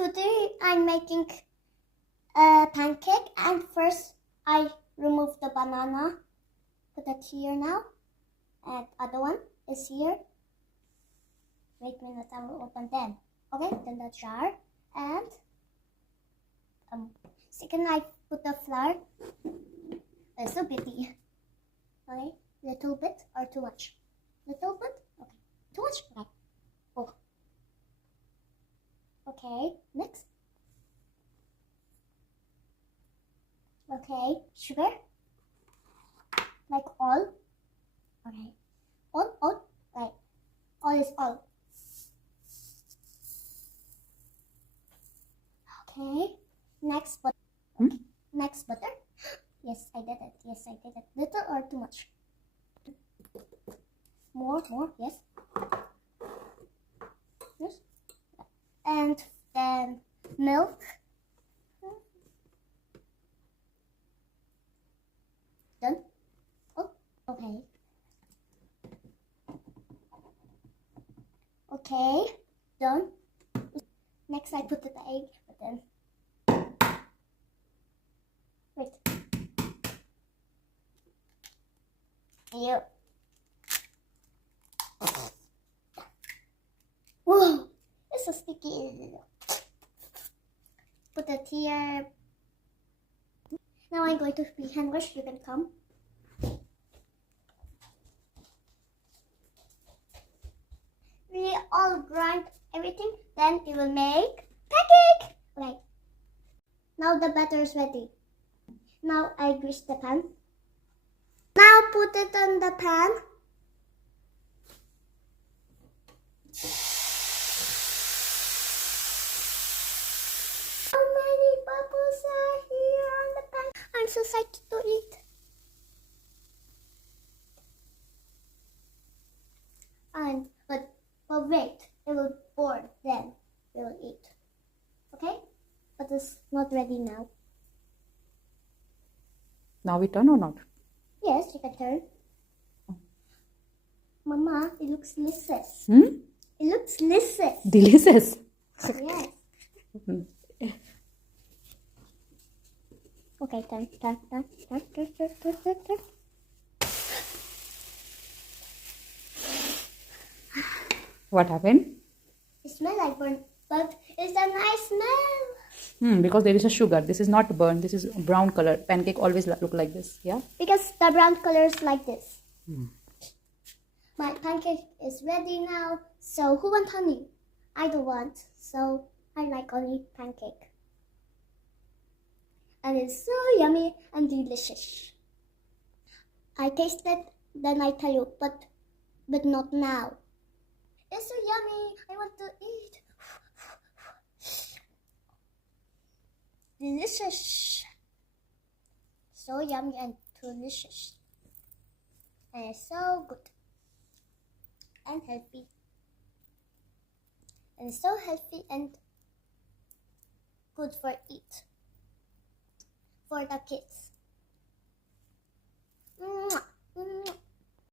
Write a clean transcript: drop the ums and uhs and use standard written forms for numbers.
Today I'm making a pancake, and first I remove the banana. Put it here now, and other one is here. Wait a minute, I will open them. Okay, then the jar, and second I put the flour. It's so bitty. Okay, little bit or too much? Little bit. Okay, too much. Okay. Oh. Okay, next. Okay, sugar. Like all. Okay. All. Right. All is all. Okay. Next butter. Okay. Next butter. Yes, I did it. Yes, I did it. Little or too much? More. Yes. Yes. And then milk. Done. Oh, okay. Okay, done. Next I put the egg, but then wait. Ew. Whoa, it's so sticky. Put it here. Now I'm going to be hand wash. You can come. We all grind everything, then it will make pancake. Okay. Now the batter is ready. Now I grease the pan. Now put it on the pan. How many bubbles are here on the pan? I'm so excited to eat. But wait, it will burn, then we will eat. Okay? But it's not ready now. Now we turn or not? Yes, you can turn. Mama, it looks delicious. It looks delicious. Delicious. Yes. Okay, turn. What happened? It smells like burnt, but it's a nice smell. Because there is a sugar. This is not burnt. This is brown color. Pancake always look like this. Yeah. Because the brown color is like this. My pancake is ready now. So who wants honey? I don't want. So I like only pancake. And it's so yummy and delicious. I taste it, then I tell you, but not now. It's so yummy. I want to eat. Delicious. So yummy and delicious. And it's so good. And healthy. And it's so healthy and good for eat. For the kids. Mwah, mwah.